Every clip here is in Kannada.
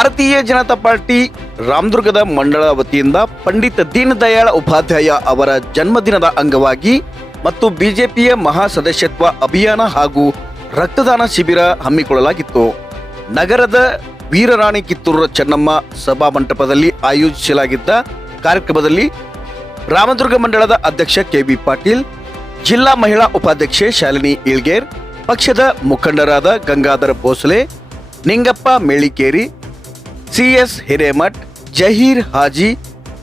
ಭಾರತೀಯ ಜನತಾ ಪಾರ್ಟಿ ರಾಮದುರ್ಗದ ಮಂಡಳ ವತಿಯಿಂದ ಪಂಡಿತ್ ದೀನ್ ದಯಾಳ್ ಉಪಾಧ್ಯಾಯ ಅವರ ಜನ್ಮದಿನದ ಅಂಗವಾಗಿ ಮತ್ತು ಬಿಜೆಪಿಯ ಮಹಾ ಸದಸ್ಯತ್ವ ಅಭಿಯಾನ ಹಾಗೂ ರಕ್ತದಾನ ಶಿಬಿರ ಹಮ್ಮಿಕೊಳ್ಳಲಾಗಿತ್ತು. ನಗರದ ವೀರರಾಣಿ ಕಿತ್ತೂರು ಚೆನ್ನಮ್ಮ ಸಭಾ ಮಂಟಪದಲ್ಲಿ ಆಯೋಜಿಸಲಾಗಿದ್ದ ಕಾರ್ಯಕ್ರಮದಲ್ಲಿ ರಾಮದುರ್ಗ ಮಂಡಳದ ಅಧ್ಯಕ್ಷ ಕೆಬಿ ಪಾಟೀಲ್, ಜಿಲ್ಲಾ ಮಹಿಳಾ ಉಪಾಧ್ಯಕ್ಷೆ ಶಾಲಿನಿ ಇಳ್ಗೇರ್, ಪಕ್ಷದ ಮುಖಂಡರಾದ ಗಂಗಾಧರ ಭೋಸಲೆ, ನಿಂಗಪ್ಪ ಮೇಳಿಕೇರಿ ಸಿಎಸ್ ಹಿರೇಮಠ್, ಜಹೀರ್ ಹಾಜಿ,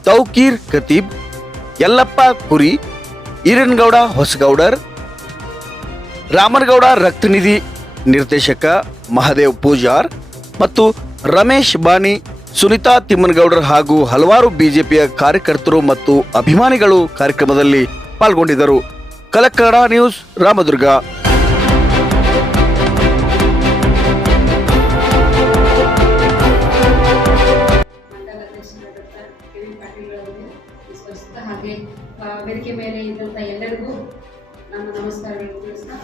ತೌಕೀರ್ ಖತೀಬ್, ಯಲ್ಲಪ್ಪ ಕುರಿ, ಈರನ್ಗೌಡ ಹೊಸಗೌಡರ್, ರಾಮನಗೌಡ ರಕ್ತನಿಧಿ ನಿರ್ದೇಶಕ ಮಹದೇವ್ ಪೂಜಾರ್ ಮತ್ತು ರಮೇಶ್ ಬಾಣಿ, ಸುನಿತಾ ತಿಮ್ಮನಗೌಡರ್ ಹಾಗೂ ಹಲವಾರು ಬಿಜೆಪಿಯ ಕಾರ್ಯಕರ್ತರು ಮತ್ತು ಅಭಿಮಾನಿಗಳು ಕಾರ್ಯಕ್ರಮದಲ್ಲಿ ಪಾಲ್ಗೊಂಡಿದ್ದರು. ಕಲಕಡ ನ್ಯೂಸ್, ರಾಮದುರ್ಗ. ವೇದಿಕೆ ಮೇಲೆ ಇದ್ದಂಥ ಎಲ್ಲರಿಗೂ ನನ್ನ ನಮಸ್ಕಾರಗಳನ್ನು ತಿಳಿಸ್ತಾ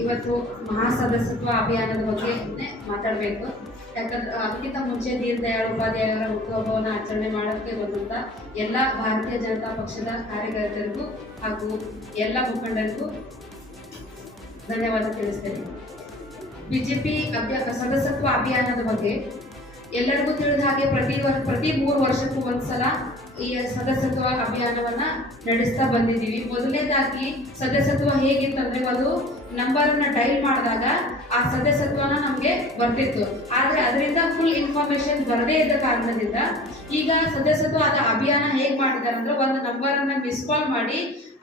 ಇವತ್ತು ಮಹಾಸದಸ್ಯತ್ವ ಅಭಿಯಾನದ ಬಗ್ಗೆ ಮಾತಾಡಬೇಕು. ಯಾಕಂದ್ರೆ ಅದಕ್ಕಿಂತ ಮುಂಚೆ ದೀನ್ ದಯಾಳ್ ಉಪಾಧ್ಯಾಯರ ಹುಟ್ಟುಹಬ್ಬವನ್ನು ಆಚರಣೆ ಮಾಡೋಕ್ಕೆ ಬಂದಂಥ ಎಲ್ಲ ಭಾರತೀಯ ಜನತಾ ಪಕ್ಷದ ಕಾರ್ಯಕರ್ತರಿಗೂ ಹಾಗೂ ಎಲ್ಲ ಮುಖಂಡರಿಗೂ ಧನ್ಯವಾದ ತಿಳಿಸ್ತೇನೆ. ಬಿಜೆಪಿ ಅಭ್ಯ, ಸದಸ್ಯತ್ವ ಅಭಿಯಾನದ ಬಗ್ಗೆ ಎಲ್ಲರಿಗೂ ತಿಳಿದ ಹಾಗೆ ಪ್ರತಿ ಪ್ರತಿ ಮೂರು ವರ್ಷಕ್ಕೂ ಒಂದ್ಸಲ ಈ ಸದಸ್ಯತ್ವ ಅಭಿಯಾನವನ್ನ ನಡೆಸ್ತಾ ಬಂದಿದ್ದೀವಿ. ಮೊದಲನೇದಾಗಿ ಸದಸ್ಯತ್ವ ಹೇಗಿತ್ತಂದ್ರೆ ಒಂದು ನಂಬರನ್ನು ಡೈಲ್ ಮಾಡಿದಾಗ ಆ ಸದಸ್ಯತ್ವನ ನಮಗೆ ಬರ್ತಿತ್ತು. ಆದ್ರೆ ಅದರಿಂದ ಫುಲ್ ಇನ್ಫಾರ್ಮೇಶನ್ ಬರದೇ ಇದ್ದ ಕಾರಣದಿಂದ ಈಗ ಸದಸ್ಯತ್ವ ಅದ ಅಭಿಯಾನ ಹೇಗ್ ಮಾಡಿದ್ದಾರೆ ಅಂದ್ರೆ ಒಂದು ನಂಬರ್ ಅನ್ನ ಮಿಸ್ ಕಾಲ್ ಮಾಡಿ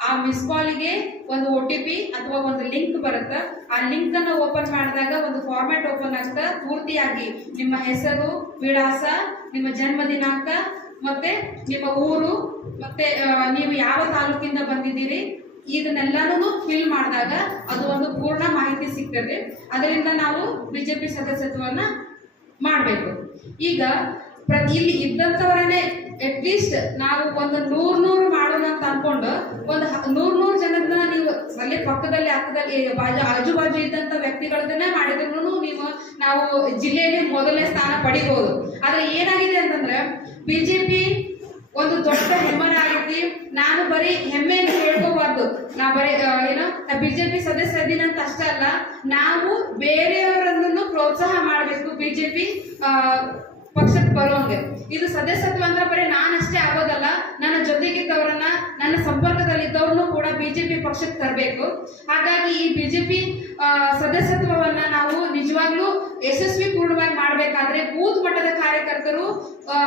ಆ ಮಿಸ್ ಕಾಲ್ಗೆ ಒಂದು ಒ ಟಿ ಪಿ ಅಥವಾ ಒಂದು ಲಿಂಕ್ ಬರುತ್ತೆ. ಆ ಲಿಂಕ್ ಅನ್ನು ಓಪನ್ ಮಾಡಿದಾಗ ಒಂದು ಫಾರ್ಮ್ಯಾಟ್ ಓಪನ್ ಆಗ್ತಾ ಪೂರ್ತಿಯಾಗಿ ನಿಮ್ಮ ಹೆಸರು, ವಿಳಾಸ, ನಿಮ್ಮ ಜನ್ಮ ದಿನಾಂಕ ಮತ್ತೆ ನಿಮ್ಮ ಊರು, ಮತ್ತೆ ನೀವು ಯಾವ ತಾಲೂಕಿಂದ ಬಂದಿದ್ದೀರಿ, ಇದನ್ನೆಲ್ಲಾನು ಫಿಲ್ ಮಾಡಿದಾಗ ಅದು ಒಂದು ಪೂರ್ಣ ಮಾಹಿತಿ ಸಿಗ್ತದೆ. ಅದರಿಂದ ನಾವು ಬಿಜೆಪಿ ಸದಸ್ಯತ್ವವನ್ನ ಮಾಡಬೇಕು. ಈಗ ಪ್ರತಿ ಇಲ್ಲಿ ಇದ್ದಂಥವರನ್ನೇ ಅಟ್ಲೀಸ್ಟ್ ನಾವು ಒಂದು ನೂರ್ ನೂರು ಮಾಡೋಣ ಅಂತ ಅನ್ಕೊಂಡು ಒಂದು ಹ- ನೂರ್ ನೂರ್ ಜನರನ್ನ ನೀವು ಅಲ್ಲೇ ಪಕ್ಕದಲ್ಲಿ ಅಕ್ಕದಲ್ಲಿ ಆಜು ಬಾಜು ಇದ್ದಂತ ವ್ಯಕ್ತಿಗಳನ್ನೇ ಮಾಡಿದ್ರು ನೀವು ನಾವು ಜಿಲ್ಲೆಯಲ್ಲಿ ಮೊದಲನೇ ಸ್ಥಾನ ಪಡಿಬಹುದು ಆದ್ರೆ ಏನಾಗಿದೆ ಅಂತಂದ್ರೆ ಬಿಜೆಪಿ ಒಂದು ದೊಡ್ಡ ಹೆಮ್ಮರ ಆಗೈತಿ ನಾನು ಬರೀ ಹೆಮ್ಮೆಯನ್ನು ಹೇಳ್ಕೋಬಾರ್ದು. ನಾ ಬರೀ ಏನೋ ಬಿಜೆಪಿ ಸದಸ್ಯ ಅಂತ ಅಷ್ಟೇ ಅಲ್ಲ, ನಾವು ಬೇರೆಯವರನ್ನು ಪ್ರೋತ್ಸಾಹ ಮಾಡಬೇಕು ಬಿಜೆಪಿ ಪಕ್ಷಕ್ಕೆ ಬರುವಂಗೆ. ಇದು ಸದಸ್ಯತ್ವ ಅಂದ್ರೆ ಬರೀ ನಾನಷ್ಟೇ ಆಗೋದಲ್ಲ, ನನ್ನ ಜೊತೆಗಿದ್ದವರನ್ನ, ನನ್ನ ಸಂಪರ್ಕದಲ್ಲಿದ್ದವ್ರನ್ನು ಕೂಡ ಬಿಜೆಪಿ ಪಕ್ಷಕ್ಕೆ ತರಬೇಕು. ಹಾಗಾಗಿ ಈ ಬಿಜೆಪಿ ಸದಸ್ಯತ್ವವನ್ನ ನಾವು ನಿಜವಾಗ್ಲೂ ಯಶಸ್ವಿ ಪೂರ್ಣವಾಗಿ ಮಾಡಬೇಕಾದ್ರೆ ಬೂತ್ ಮಟ್ಟದ ಕಾರ್ಯಕರ್ತರು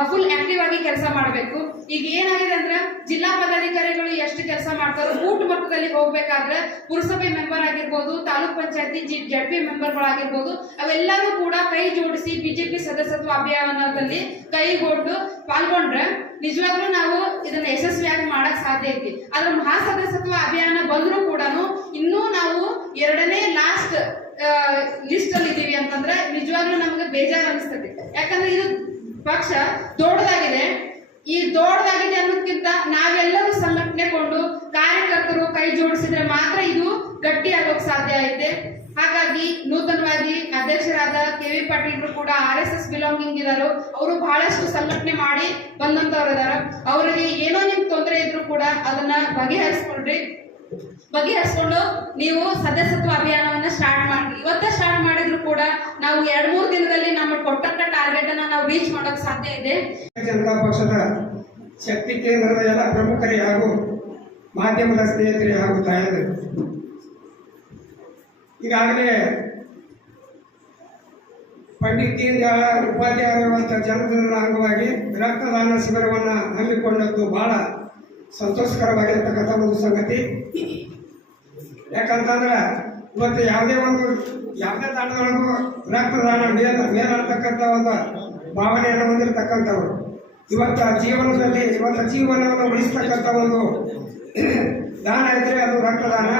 ಫುಲ್ ಆಕ್ಟಿವ್ ಆಗಿ ಕೆಲಸ ಮಾಡಬೇಕು. ಈಗ ಏನಾಗಿದೆ ಅಂದ್ರೆ ಜಿಲ್ಲಾ ಪದಾಧಿಕಾರಿಗಳು ಎಷ್ಟು ಕೆಲಸ ಮಾಡ್ತಾರೋ ಬೂತ್ ಮಟ್ಟದಲ್ಲಿ ಹೋಗ್ಬೇಕಾದ್ರೆ ಪುರಸಭೆ ಮೆಂಬರ್ ಆಗಿರ್ಬೋದು, ತಾಲೂಕ್ ಪಂಚಾಯತಿ, ಜಿ ಜಡ್ ಪಿ ಮೆಂಬರ್ಗಳಾಗಿರ್ಬೋದು ಅವೆಲ್ಲರೂ ಕೂಡ ಕೈ ಜೋಡಿಸಿ ಬಿಜೆಪಿ ಸದಸ್ಯತ್ವ ಅಭಿಯಾನದಲ್ಲಿ ಕೈಗೊಂಡು ಪಾಲ್ಗೊಂಡ್ರೆ ನಿಜವಾಗ್ಲೂ ನಾವು ಇದನ್ನ ಯಶಸ್ವಿಯಾಗಿ ಮಾಡಕ್ ಸಾಧ್ಯ ಐತಿ. ಆದ್ರೆ ಮಹಾ ಸದಸ್ಯತ್ವ ಅಭಿಯಾನ ಬಂದರೂ ಕೂಡ ಇನ್ನೂ ನಾವು ಎರಡನೇ ಲಾಸ್ಟ್ ಲಿಸ್ಟ್ ಅಲ್ಲಿ ಇದೀವಿ ಅಂತಂದ್ರೆ ನಿಜವಾಗ್ಲೂ ನಮಗೆ ಬೇಜಾರು ಅನಿಸ್ತದೆ ಯಾಕಂದ್ರೆ ಇದು ಪಕ್ಷ ದೊಡ್ಡದಾಗಿದೆ. ಈ ದೊಡ್ಡದಾಗಿದೆ ಅನ್ನೋದಕ್ಕಿಂತ ನಾವೆಲ್ಲರೂ ಸಂಘಟನೆಗೊಂಡು ಕಾರ್ಯಕರ್ತರು ಕೈ ಜೋಡಿಸಿದ್ರೆ ಮಾತ್ರ ಇದು ಗಟ್ಟಿ ಆಗೋಕ್ ಸಾಧ್ಯ ಐತೆ. ಹಾಗಾಗಿ ನೂತನವಾಗಿ ಅಧ್ಯಕ್ಷರಾದ ಕೆ ವಿ ಪಾಟೀಲ್ರು ಕೂಡ ಆರ್ ಎಸ್ ಎಸ್ ಬಿಲಾಂಗಿಂಗ್ ಇದಾರು ಅವರು ಬಹಳಷ್ಟು ಸಂಘಟನೆ ಮಾಡಿ ಬಂದಂತವ್ರು ಇದಾರ ಅವರಿಗೆ ಏನೋ ನಿಮ್ ತೊಂದರೆ ಇದ್ರು ಕೂಡ ಅದನ್ನ ಬಗೆಹರಿಸ್ಕೊಳ್ರಿ. ಬಗೆಹರಿಸ್ಕೊಂಡು ನೀವು ಸದಸ್ಯತ್ವ ಅಭಿಯಾನವನ್ನ ಸ್ಟಾರ್ಟ್ ಮಾಡಿ ಇವತ್ತೇ ಸ್ಟಾರ್ಟ್ ಮಾಡಿದ್ರು ಕೂಡ ನಾವು ಎರಡ್ ಮೂರು ದಿನದಲ್ಲಿ ನಮ್ಮ ಕೊಟ್ಟಂತ ಟಾರ್ಗೆಟ್ ಅನ್ನ ನಾವು ರೀಚ್ ಮಾಡೋಕ್ ಸಾಧ್ಯ ಇದೆ. ಜನತಾ ಪಕ್ಷದ ಶಕ್ತಿ ಕೇಂದ್ರದ ಎಲ್ಲ ಪ್ರಮುಖರಿಗೆ ಹಾಗೂ ಮಾಧ್ಯಮದ ಸ್ನೇಹಿತರಿಗೆ ಹಾಗೂ ತಾಯಂದಿರು. ಈಗಾಗಲೇ ಪಂಡಿತ್ ದೀನ್ ದಯಾಳ ಉಪಾಧ್ಯಾಯ ಜನ್ಮದಿನದ ಅಂಗವಾಗಿ ರಕ್ತದಾನ ಶಿಬಿರವನ್ನು ಹಮ್ಮಿಕೊಂಡದ್ದು ಬಹಳ ಸಂತೋಷಕರವಾಗಿರ್ತಕ್ಕಂಥ ಒಂದು ಸಂಗತಿ. ಯಾಕಂತಂದ್ರೆ ಇವತ್ತು ಯಾವುದೇ ಒಂದು, ಯಾವುದೇ ತಾಣದೊಳಗೂ ರಕ್ತದಾನ ಮೇಲ, ಮೇಲಾಡ್ತಕ್ಕಂಥ ಒಂದು ಭಾವನೆಯನ್ನು ಹೊಂದಿರತಕ್ಕಂಥವ್ರು. ಇವತ್ತ ಜೀವನದಲ್ಲಿ, ಇವತ್ತ ಜೀವನವನ್ನು ಉಳಿಸ್ತಕ್ಕಂಥ ಒಂದು ದಾನ ಇದ್ರೆ ಅದು ರಕ್ತದಾನ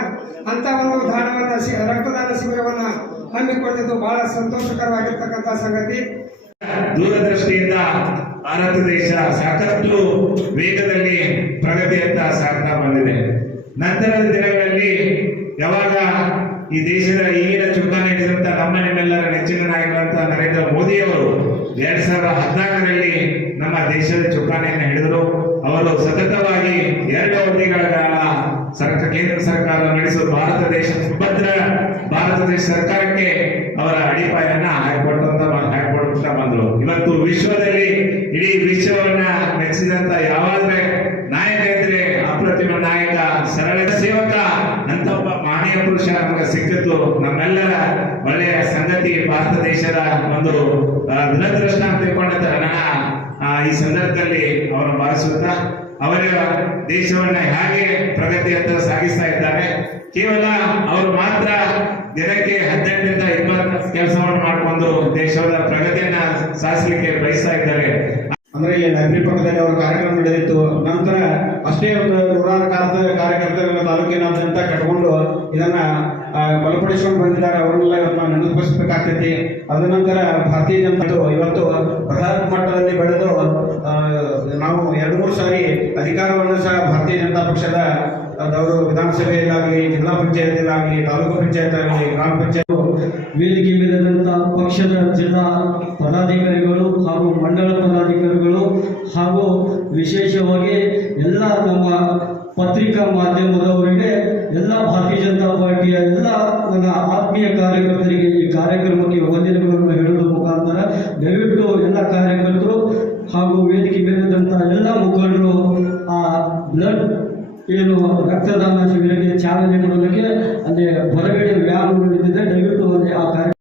ಅಂತ ಒಂದು ದಾನವನ್ನ ರಕ್ತದಾನ ಶಿಬಿರವನ್ನು ಹಮ್ಮಿಕೊಂಡಿದ್ದು ಬಹಳ ಸಂತೋಷಕರವಾಗಿರ್ತಕ್ಕಂಥ ಸಂಗತಿ. ದೂರದೃಷ್ಟಿಯಿಂದ ಭಾರತ ದೇಶ ಸಾಕಷ್ಟು ವೇಗದಲ್ಲಿ ಪ್ರಗತಿಯತ್ತ ಸಾಗ್ತಾ ಬಂದಿದೆ ನಂತರದ ದಿನಗಳಲ್ಲಿ ಯಾವಾಗ ಈ ದೇಶದ ಈಗಿನ ಚುಕ್ಕಾಣಿ ಹಿಡಿದಂತ ನಮ್ಮ ನಿಮ್ಮೆಲ್ಲರ ನೆಚ್ಚಿನ ನಾಯಕರಂತ ನರೇಂದ್ರ ಮೋದಿ ಅವರು ಎರಡ್ ಸಾವಿರದ ಹದಿನಾಲ್ಕರಲ್ಲಿ ನಮ್ಮ ದೇಶದ ಚುಕ್ಕಾಣಿಯನ್ನು ಹಿಡಿದರು. ಅವರು ಸತತವಾಗಿ ಎರಡು ಅವಧಿಗಳ ಕಾಲ ಸರ್ಕಾರ ಕೇಂದ್ರ ಸರ್ಕಾರ ನಡೆಸುವ ಭಾರತ ದೇಶ ಸುಭದ್ರ ಭಾರತ ದೇಶ ಸರ್ಕಾರಕ್ಕೆ ಅವರ ಅಡಿಪಾಯನ್ನ ಹಾಕಿಕೊಟ್ಟಂತ ಹಾಕಿಕೊಡುತ್ತಾ ಬಂದ್ರು ಇವತ್ತು ವಿಶ್ವದಲ್ಲಿ ಇಡೀ ವಿಶ್ವವನ್ನ ಮೆಚ್ಚಿದಂತ ಯಾವಾದ್ರೆ ನಾಯಕ ಇದ್ರೆ ಅಪ್ರತಿಮ ನಾಯಕ, ಸರಳ ಸೇವಕ ಒಬ್ಬ ಮಹನೀಯ ಪುರುಷ ನಮಗೆ ಸಿಕ್ಕಿದ್ದು ನಮ್ಮೆಲ್ಲರ ಒಳ್ಳೆಯ ಸಂಗತಿ ಭಾರತ ದೇಶದ ಒಂದು ದುರದೃಷ್ಟ ಅಂತ ತಿಳ್ಕೊಂಡಂತ ನನ್ನ ಈ ಸಂದರ್ಭದಲ್ಲಿ ಅವರು ಭಾವಿಸುತ್ತಾ, ಅವರ ದೇಶವನ್ನ ಹೇಗೆ ಪ್ರಗತಿಯತ್ತ ಸಾಗಿಸ್ತಾ ಇದ್ದಾರೆ. ಕೇವಲ ಅವರು ಮಾತ್ರ ದಿನಕ್ಕೆ ಹದಿನೆಂಟರಿಂದ ಇಪ್ಪತ್ತು ಕೆಲಸವನ್ನು ಮಾಡಿಕೊಂಡು ದೇಶದ ಪ್ರಗತಿಯನ್ನ ಸಾಧಿಸಲಿಕ್ಕೆ ಬಯಸ್ತಾ ಇದ್ದಾರೆ. ಅಂದ್ರೆ ಇಲ್ಲಿ ಲೈಬ್ರರಿ ಪಕ್ಕದಲ್ಲಿ ಅವರ ಕಾರ್ಯಕ್ರಮ ನಡೆದಿತ್ತು. ನಂತರ ಅಷ್ಟೇ ಒಂದು ನೂರಾರು ಕಾರ್ಯ ಕಾರ್ಯಕರ್ತರನ್ನ ತಾಲೂಕಿನಾದ್ಯಂತ ಕಟ್ಕೊಂಡು ಇದನ್ನ ಬಲಪಡಿಸಿಕೊಂಡು ಬಂದಿದ್ದಾರೆ. ಅವರನ್ನೆಲ್ಲ ಇವತ್ತು ನಾವು ನೆನಪಿಸಬೇಕಾಗ್ತೈತಿ. ಅದ ನಂತರ ಭಾರತೀಯ ಜನತಾ ಇವತ್ತು ಬೃಹತ್ ಮಟ್ಟದಲ್ಲಿ ಬೆಳೆದು ನಾವು ಎರಡು ಮೂರು ಸಾರಿ ಅಧಿಕಾರವನ್ನು ಸಹ ಭಾರತೀಯ ಜನತಾ ಪಕ್ಷದ ಅದವರು ವಿಧಾನಸಭೆಯಲ್ಲಾಗಲಿ, ಜಿಲ್ಲಾ ಪಂಚಾಯತಿಯಲ್ಲಾಗಲಿ, ತಾಲೂಕು ಪಂಚಾಯತ್ ಆಗಲಿ ಗ್ರಾಮ ಪಂಚಾಯತ್ ವೇದಿಕೆ ಮೇಲಿರುವಂಥ ಪಕ್ಷದ ಜಿಲ್ಲಾ ಪದಾಧಿಕಾರಿಗಳು ಹಾಗೂ ಮಂಡಳ ಪದಾಧಿಕಾರಿಗಳು ಹಾಗೂ ವಿಶೇಷವಾಗಿ ಎಲ್ಲ ನಮ್ಮ ಪತ್ರಿಕಾ ಮಾಧ್ಯಮದವರಿಗೆ, ಎಲ್ಲ ಭಾರತೀಯ ಜನತಾ ಪಾರ್ಟಿಯ ಎಲ್ಲ ನನ್ನ ಆತ್ಮೀಯ ಕಾರ್ಯಕರ್ತರಿಗೆ ಈ ಕಾರ್ಯಕ್ರಮಕ್ಕೆ ವಂದನೆಗಳನ್ನು ಹೇಳುವ ಮುಖಾಂತರ ದಯವಿಟ್ಟು ಎಲ್ಲ ಕಾರ್ಯಕರ್ತರು ಹಾಗೂ ವೇದಿಕೆ ಮೇಲಿದ್ದಂಥ ಎಲ್ಲ ಮುಖಂಡರು, ಆ ಬ್ಲಡ್ ಏನು ರಕ್ತದಾನ ಶಿಬಿರಕ್ಕೆ ಚಾಲನೆ ಕೊಡೋದಕ್ಕೆ ಅಲ್ಲಿ ಹೊರಗಡೆ ವ್ಯಾನ್ ನಿಂತಿದೆ. ದಯವಿಟ್ಟು ಅಲ್ಲಿ ಆ ಕಾರ್ಯ